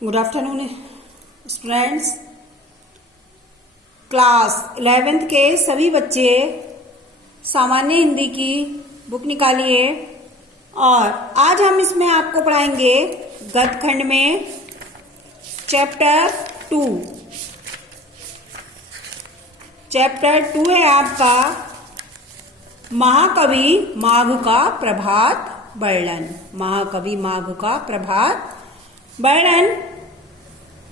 Good afternoon students. Class 11th के सभी बच्चे सामान्य हिंदी की बुक निकालिए और आज हम इसमें आपको पढ़ाएंगे गद्य खंड में चैप्टर 2। चैप्टर 2 है आपका महाकवि माघ का प्रभात वर्णन। महाकवि माघ का प्रभात वर्णन।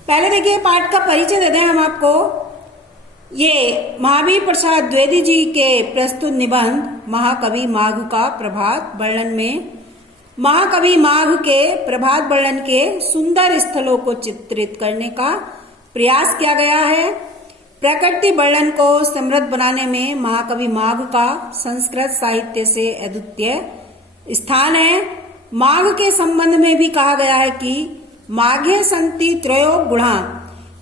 पहले देखिए पाठ का परिचय देते हैं हम आपको। ये महावीर प्रसाद द्विवेदी जी के प्रस्तुत निबंध महाकवि माघ का प्रभात वर्णन में महाकवि माघ के प्रभात वर्णन के सुंदर स्थलों को चित्रित करने का प्रयास किया गया है। प्रकृति वर्णन को समृद्ध बनाने में महाकवि माघ का संस्कृत साहित्य से अद्वितीय स्थान है। माघ के संबंध में भी कहा गया है कि माघे संति त्रयो गुणा।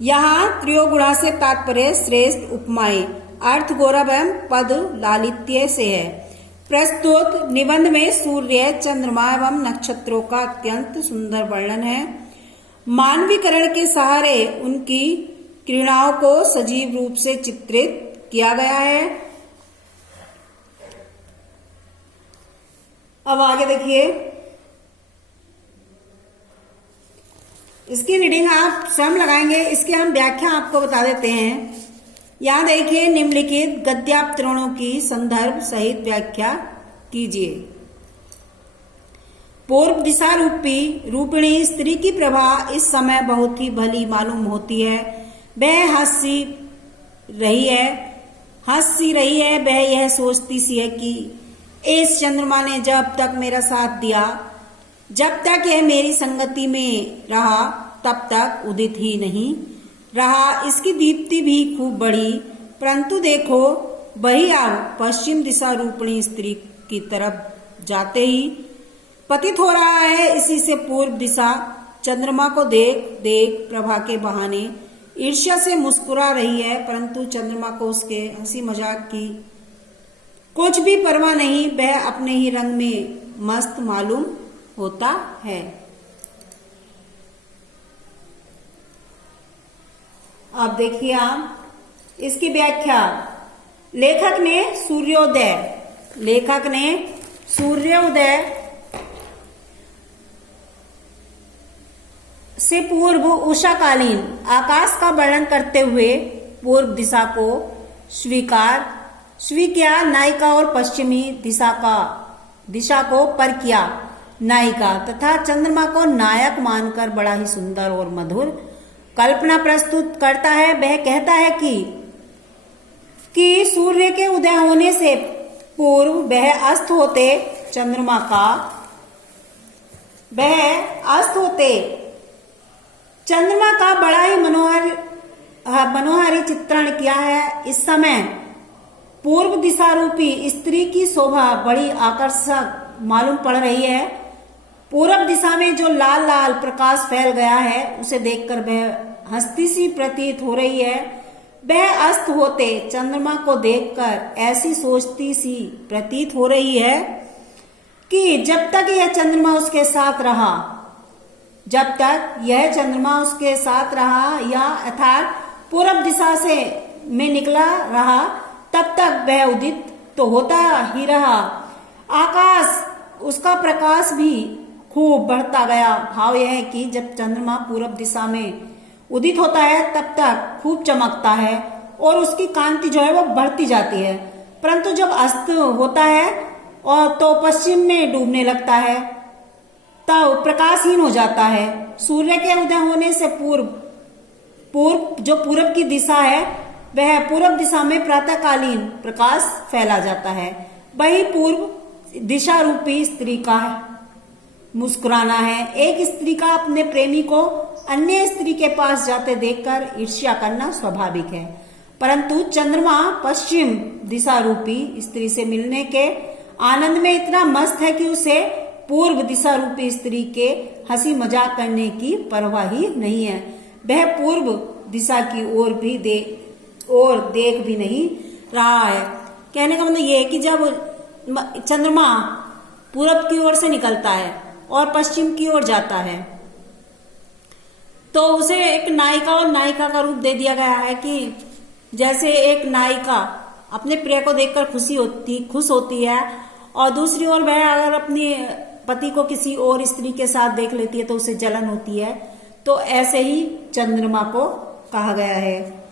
यहाँ त्रयो गुणा से तात्पर्य श्रेष्ठ उपमाएं अर्थ गौरव एवं पद लालित्य से है। प्रस्तुत निबंध में सूर्य चंद्रमा एवं नक्षत्रों का अत्यंत सुंदर वर्णन है। मानवीकरण के सहारे उनकी क्रीड़ाओं को सजीव रूप से चित्रित किया गया है। अब आगे देखिए, इसकी रीडिंग आप स्वयं लगाएंगे। इसके हम व्याख्या आपको बता देते हैं। यहाँ देखिए, निम्नलिखित गद्यावतरणों की संदर्भ सहित व्याख्या कीजिए। पूर्व दिशा रूपिणी स्त्री की प्रभा इस समय बहुत ही भली मालूम होती है। वह हंसी रही है। वह यह सोचती सी है कि इस चंद्रमा ने जब तक मेरा साथ दिया, जब तक यह मेरी संगति में रहा, तब तक उदित ही नहीं रहा। इसकी दीप्ति भी खूब बढ़ी, परंतु देखो वही अब पश्चिम दिशा रूपिणी स्त्री की तरफ जाते ही पतित हो रहा है। इसी से पूर्व दिशा चंद्रमा को देख प्रभा के बहाने ईर्ष्या से मुस्कुरा रही है, परंतु चंद्रमा को उसके हंसी मजाक की कुछ भी परवाह नहीं। वह अपने ही रंग में मस्त मालूम होता है। अब देखिए आप इसकी व्याख्या। लेखक ने सूर्योदय से पूर्व उषाकालीन आकाश का वर्णन करते हुए पूर्व दिशा को स्वीकिया नायिका और पश्चिमी दिशा को पर किया नायिका तथा चंद्रमा को नायक मानकर बड़ा ही सुंदर और मधुर कल्पना प्रस्तुत करता है। वह कहता है कि सूर्य के उदय होने से पूर्व वह अस्त होते चंद्रमा का बड़ा ही मनोहारी चित्रण किया है। इस समय पूर्व दिशा रूपी स्त्री की शोभा बड़ी आकर्षक मालूम पड़ रही है। पूर्व दिशा में जो लाल लाल प्रकाश फैल गया है, उसे देखकर वह हंसती सी प्रतीत हो रही है। वह अस्त होते चंद्रमा को देखकर ऐसी सोचती सी प्रतीत हो रही है कि जब तक यह चंद्रमा उसके साथ रहा या अर्थात पूर्व दिशा से में निकला रहा, तब तक वह उदित तो होता ही रहा। आकाश उसका प्रकाश भी खूब बढ़ता गया। भाव यह है कि जब चंद्रमा पूर्व दिशा में उदित होता है तब तक खूब चमकता है और उसकी कांति जो है वो बढ़ती जाती है, परंतु जब अस्त होता है और तो पश्चिम में डूबने लगता है, तब प्रकाशहीन हो जाता है। सूर्य के उदय होने से जो पूर्व की दिशा है, वह पूर्व दिशा में प्रातःकालीन प्रकाश फैला जाता है। वही पूर्व दिशा रूपी स्त्री का मुस्कुराना है। एक स्त्री का अपने प्रेमी को अन्य स्त्री के पास जाते देखकर ईर्ष्या करना स्वाभाविक है, परंतु चंद्रमा पश्चिम दिशा रूपी स्त्री से मिलने के आनंद में इतना मस्त है कि उसे पूर्व दिशा रूपी स्त्री के हंसी मजाक करने की परवाह ही नहीं है। वह पूर्व दिशा की ओर देख भी नहीं रहा है। कहने का मतलब यह है कि जब चंद्रमा पूरब की ओर से निकलता है और पश्चिम की ओर जाता है, तो उसे एक नायिका और नायिका का रूप दे दिया गया है कि जैसे एक नायिका अपने प्रिय को देखकर खुश होती है, और दूसरी ओर वह अगर अपने पति को किसी और स्त्री के साथ देख लेती है तो उसे जलन होती है। तो ऐसे ही चंद्रमा को कहा गया है।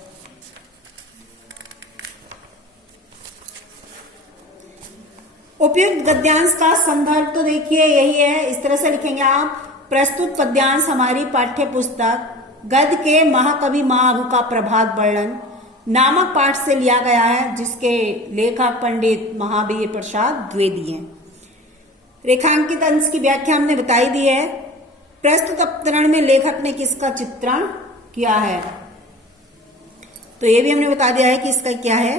उपयुक्त गद्यांश का संदर्भ तो देखिए यही है, इस तरह से लिखेंगे आप। प्रस्तुत पद्यांश हमारी पाठ्य पुस्तक गद्य के महाकवि महाअघ का प्रभात वर्णन नामक पाठ से लिया गया है, जिसके लेखक पंडित महावीर प्रसाद द्विवेदी हैं। रेखांकित अंश की व्याख्या हमने बताई दी है। प्रस्तुत अवतरण में लेखक ने किसका चित्रण किया है, तो ये भी हमने बता दिया है कि इसका क्या है।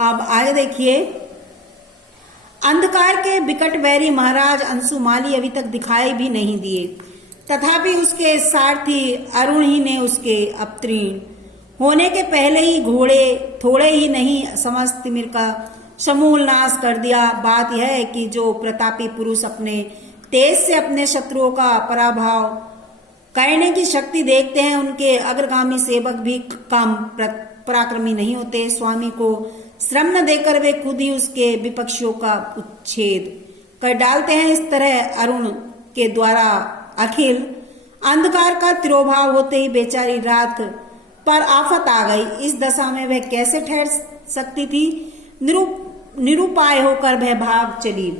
अब आगे देखिए, अंधकार के विकट वैरी महाराज अंशुमाली अभी तक दिखाई भी नहीं दिए, तथापि उसके सारथी अरुण ही ने उसके अवतीर्ण होने के पहले ही घोड़े थोड़े ही नहीं समस्त तिमिर का समूल नाश कर दिया। बात यह है कि जो प्रतापी पुरुष अपने तेज से अपने शत्रुओं का पराभव करने की शक्ति देखते हैं, उनके अग्रगामी सेवक भी कम पराक्रमी नहीं होते। स्वामी को श्रम न देकर वे खुद ही उसके विपक्षियों का उच्छेद कर डालते हैं। इस तरह अरुण के द्वारा अखिल अंधकार का तिरोभाव होते ही बेचारी रात पर आफत आ गई। इस दशा में वह कैसे ठहर सकती थी, निरुपाय होकर वह भाग चली।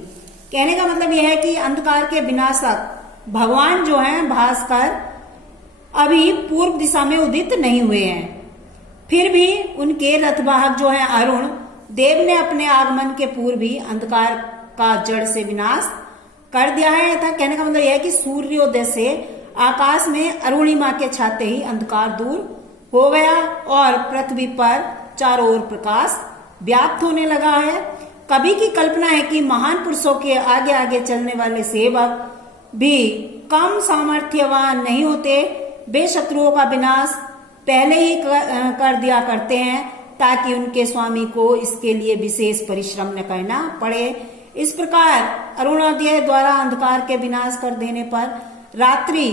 कहने का मतलब यह है कि अंधकार के विनाशक भगवान जो हैं भास्कर अभी पूर्व दिशा में उदित नहीं हुए हैं, फिर भी उनके रथवाहक जो हैं अरुण देव ने अपने आगमन के पूर्व ही अंधकार का जड़ से विनाश कर दिया है। था कहने का मतलब यह है कि सूर्योदय से आकाश में अरुणिमा के छाते ही अंधकार दूर हो गया और पृथ्वी पर चारों ओर प्रकाश व्याप्त होने लगा है। कवि की कल्पना है कि महान पुरुषों के आगे आगे चलने वाले सेवक भी कम सामर्थ्यवान नहीं होते। वे शत्रुओं का विनाश पहले ही कर दिया करते हैं ताकि उनके स्वामी को इसके लिए विशेष परिश्रम न करना पड़े। इस प्रकार अरुणोदय द्वारा अंधकार के विनाश कर देने पर रात्रि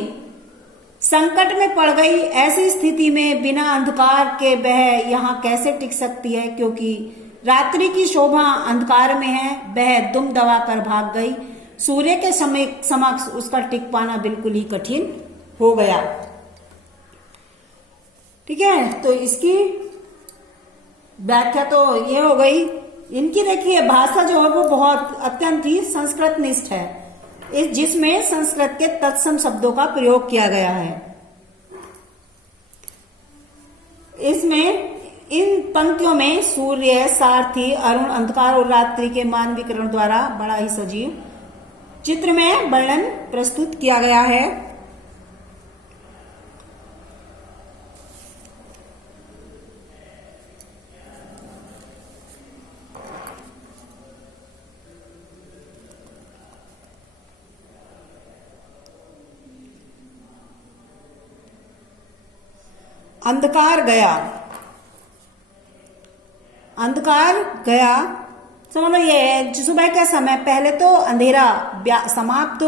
संकट में पड़ गई। ऐसी स्थिति में बिना अंधकार के वह यहाँ कैसे टिक सकती है, क्योंकि रात्रि की शोभा अंधकार में है। वह दुम दबा कर भाग गई। सूर्य के समक्ष उसका टिक पाना बिल्कुल ही कठिन हो गया। ठीक है, तो इसकी व्याख्या तो ये हो गई। इनकी देखिए भाषा जो है वो बहुत अत्यंत ही संस्कृत निष्ठ है, जिसमें संस्कृत के तत्सम शब्दों का प्रयोग किया गया है। इसमें इन पंक्तियों में सूर्य, सारथी, अरुण, अंधकार और रात्रि के मानवीकरण द्वारा बड़ा ही सजीव चित्र में वर्णन प्रस्तुत किया गया है। अंधकार गया, अंधकार गया समझ लो ये है सुबह का समय। पहले तो अंधेरा समाप्त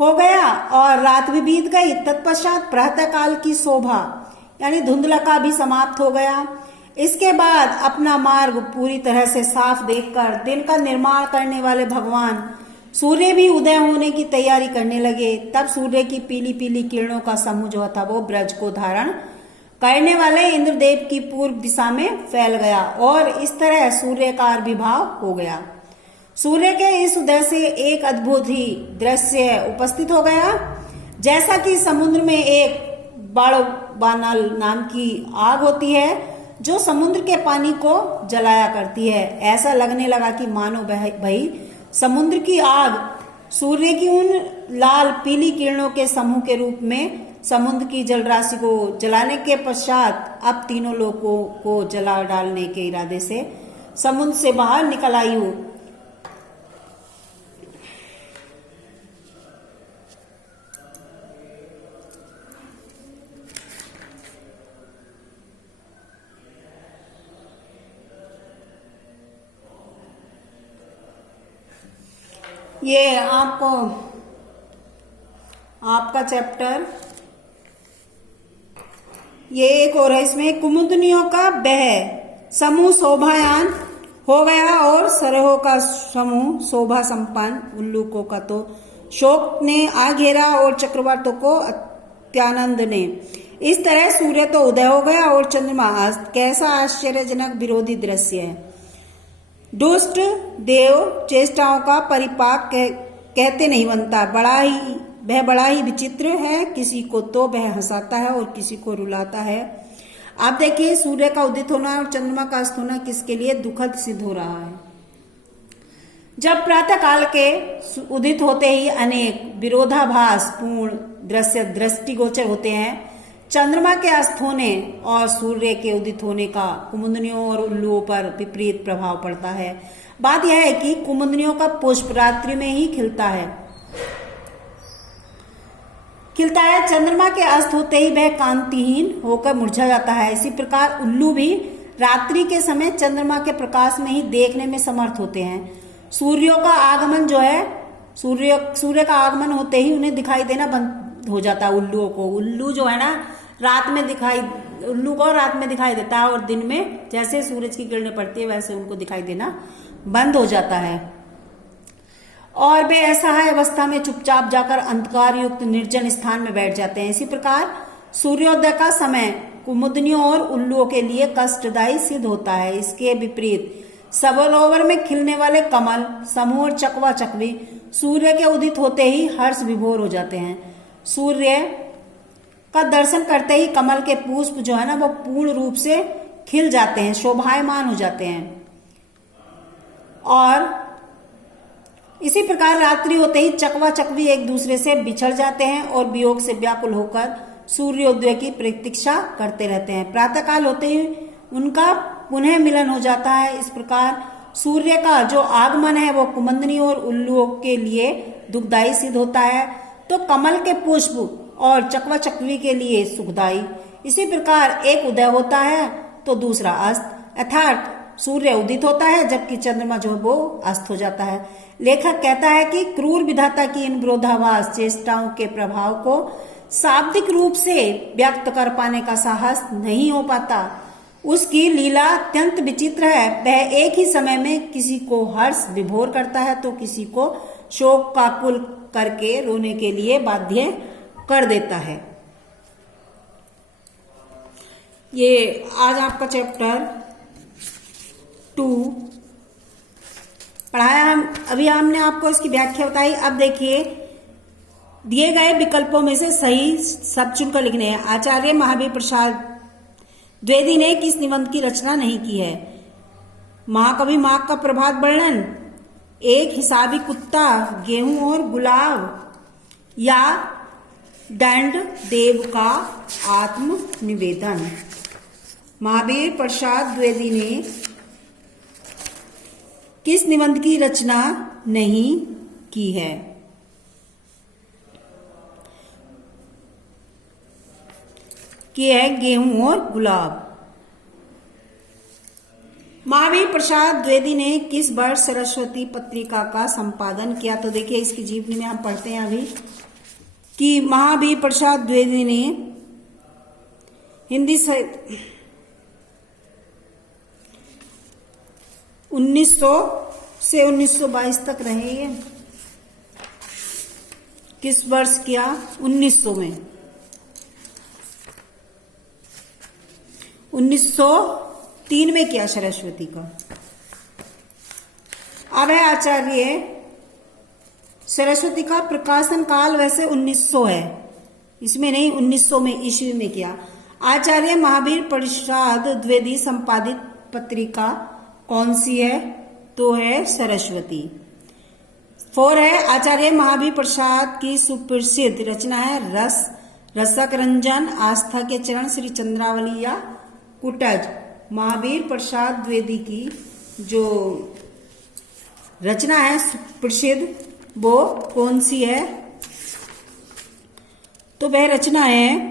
हो गया और रात भी बीत गई। तत्पश्चात प्रातः काल की शोभा यानी धुंधला भी समाप्त हो गया। इसके बाद अपना मार्ग पूरी तरह से साफ देखकर दिन का निर्माण करने वाले भगवान सूर्य भी उदय होने की तैयारी करने लगे। तब सूर्य की पीली पीली किरणों का समूह जो था वो ब्रज को धारण करने वाले इंद्रदेव की पूर्व दिशा में फैल गया और इस तरह सूर्य का आविर्भाव हो गया। सूर्य के इस उदय से एक अद्भुत ही दृश्य उपस्थित हो गया। जैसा कि समुद्र में एक बड़वानल नाम की आग होती है जो समुद्र के पानी को जलाया करती है, ऐसा लगने लगा कि मानो भाई समुद्र की आग सूर्य की उन लाल पीली किरणों के समूह के रूप में समुद्र की जलराशि को जलाने के पश्चात अब तीनों लोगों को जला डालने के इरादे से समुद्र से बाहर निकल आई हो। ये आपको आपका चैप्टर ये एक और है, इसमें कुमुदनियों का बह समूह शोभायान हो गया और सरहों का समूह शोभा संपन्न। उल्लूकों का तो शोक ने आ घेरा और चक्रवातों को अत्यानंद ने। इस तरह सूर्य तो उदय हो गया और चंद्रमा अस्त। कैसा आश्चर्यजनक विरोधी दृश्य है। दुष्ट देव चेष्टाओं का परिपाक कहते नहीं बनता। बड़ा ही विचित्र है। किसी को तो वह हंसाता है और किसी को रुलाता है। आप देखिए, सूर्य का उदित होना और चंद्रमा का अस्त होना किसके लिए दुखद सिद्ध हो रहा है। जब प्रातः काल के उदित होते ही अनेक विरोधाभास पूर्ण दृश्य दृष्टिगोचर होते हैं। चंद्रमा के अस्त होने और सूर्य के उदित होने का कुमुदनियों और उल्लुओं पर विपरीत प्रभाव पड़ता है। बात यह है कि कुमुदनियों का पुष्प रात्रि में ही खिलता है। चंद्रमा के अस्त होते ही वह कांतिहीन होकर मुरझा जाता है। इसी प्रकार उल्लू भी रात्रि के समय चंद्रमा के प्रकाश में ही देखने में समर्थ होते हैं। सूर्यों का आगमन जो है, सूर्य का आगमन होते ही उन्हें दिखाई देना बंद हो जाता है। उल्लुओं को, उल्लू जो है ना उल्लू को रात में दिखाई देता है और दिन में जैसे सूरज की किरणें पड़ती है वैसे उनको दिखाई देना बंद हो जाता है और वे असहाय अवस्था में चुपचाप जाकर अंधकार युक्त निर्जन स्थान में बैठ जाते हैं। इसी प्रकार सूर्योदय का समय कुमुदनियों और उल्लुओं के लिए कष्टदायी सिद्ध होता है। इसके विपरीत सरोवर में खिलने वाले कमल समूह और चकवा चकवी सूर्य के उदित होते ही हर्ष विभोर हो जाते हैं। सूर्य का दर्शन करते ही कमल के पुष्प जो है ना वो पूर्ण रूप से खिल जाते हैं, शोभायमान हो जाते हैं। और इसी प्रकार रात्रि होते ही चकवा चकवी एक दूसरे से बिछड़ जाते हैं और वियोग से व्याकुल होकर सूर्योदय की प्रतीक्षा करते रहते हैं। प्रातःकाल होते ही उनका पुनः मिलन हो जाता है। इस प्रकार सूर्य का जो आगमन है वो कुमुदनी और उल्लुओं के लिए दुखदायी सिद्ध होता है, तो कमल के पुष्प और चकवा चकवी के लिए सुखदायी। इसी प्रकार एक उदय होता है तो दूसरा अस्त, अर्थात सूर्य उदित होता है जबकि चंद्रमा जो वो अस्त हो जाता है। लेखक कहता है कि क्रूर विधाता की इन विरोधाभास चेष्टाओं के प्रभाव को शाब्दिक रूप से व्यक्त कर पाने का साहस नहीं हो पाता। उसकी लीला अत्यंत विचित्र है। वह एक ही समय में किसी को हर्ष विभोर करता है तो किसी को शोक काकुल करके रोने के लिए बाध्य कर देता है। ये आज आपका चैप्टर 2 पढ़ाया। अभी हमने आपको इसकी व्याख्या बताई। अब देखिए, दिए गए विकल्पों में से सही सब चुनकर लिखने हैं। आचार्य महावीर प्रसाद द्विवेदी ने किस निबंध की रचना नहीं की है? महाकवि माघ का प्रभात वर्णन, एक हिसाबी कुत्ता, गेहूं और गुलाब, या दंड देव का आत्म निवेदन। महावीर प्रसाद द्विवेदी ने किस निबंध की रचना नहीं की है? कि है गेहूं और गुलाब। महावीर प्रसाद द्विवेदी ने किस वर्ष सरस्वती पत्रिका का संपादन किया? तो देखिए, इसकी जीवनी में हम पढ़ते हैं अभी कि महावीर प्रसाद द्विवेदी ने हिंदी से 1900 से 1922 तक रहे। ये किस वर्ष किया? 1900 में। 1903 में किया सरस्वती का। अब है आचार्य सरस्वती का प्रकाशन काल वैसे 1900 है, इसमें नहीं, 1900 में ईस्वी में किया। आचार्य महावीर प्रसाद द्विवेदी संपादित पत्रिका कौन सी है? तो है सरस्वती। 4 है आचार्य महावीर प्रसाद की सुप्रसिद्ध रचना है रसक रंजन, आस्था के चरण, श्री चंद्रावली या कुटज। महावीर प्रसाद द्विवेदी की जो रचना है प्रसिद्ध वो कौन सी है? तो वह रचना है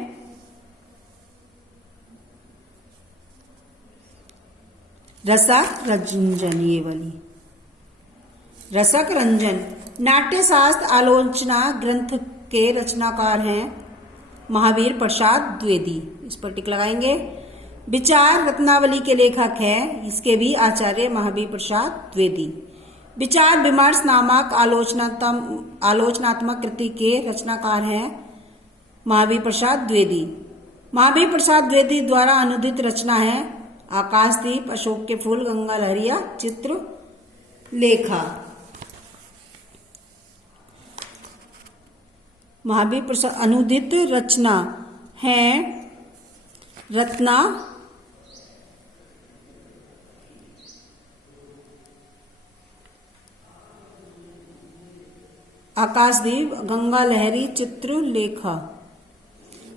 रसक रंजन। ये वाली रसक रंजन नाट्य शास्त्र आलोचना ग्रंथ के रचनाकार हैं महावीर प्रसाद द्विवेदी। इस पर टिक लगाएंगे। विचार रत्नावली के लेखक हैं, इसके भी आचार्य महावीर प्रसाद द्विवेदी। विचार विमर्श नामक आलोचनात्मक कृति के रचनाकार हैं महावीर प्रसाद द्विवेदी। महावीर प्रसाद द्विवेदी द्वारा अनुदित रचना है आकाशदीप, अशोक के फूल, गंगा लहरिया, चित्रलेखा। महावीर प्रसाद अनुदित रचना है रत्ना आकाशदीप, गंगा लहरी, चित्रलेखा।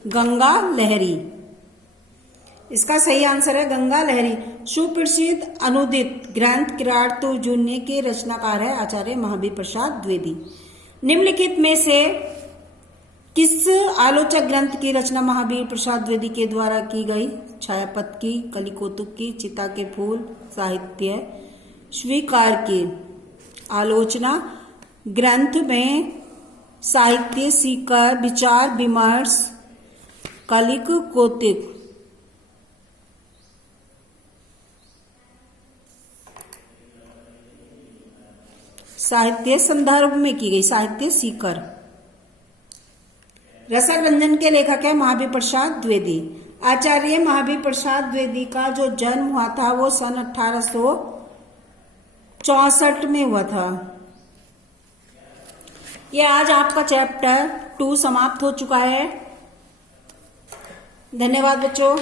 गंगा लहरी इसका सही आंसर है, गंगा लहरी। सुप्रसिद्ध अनुदित ग्रंथ किरातार्जुनीय के रचनाकार है आचार्य महावीर प्रसाद द्विवेदी। निम्नलिखित में से किस आलोचक ग्रंथ की रचना महावीर प्रसाद द्विवेदी के द्वारा की गई? छायापथ की, कलिकौतुक की, चिता के फूल, साहित्य स्वीकार की। आलोचना ग्रंथ में साहित्य स्वीकार, विचार विमर्श, कलिकौतुक। साहित्य संदर्भ में की गई, साहित्य सीकर। रसक रंजन के लेखक है महावीर प्रसाद द्विवेदी। आचार्य महावीर प्रसाद द्विवेदी का जो जन्म हुआ था वो सन 1864 में हुआ था। ये आज आपका चैप्टर 2 समाप्त हो चुका है। धन्यवाद बच्चों।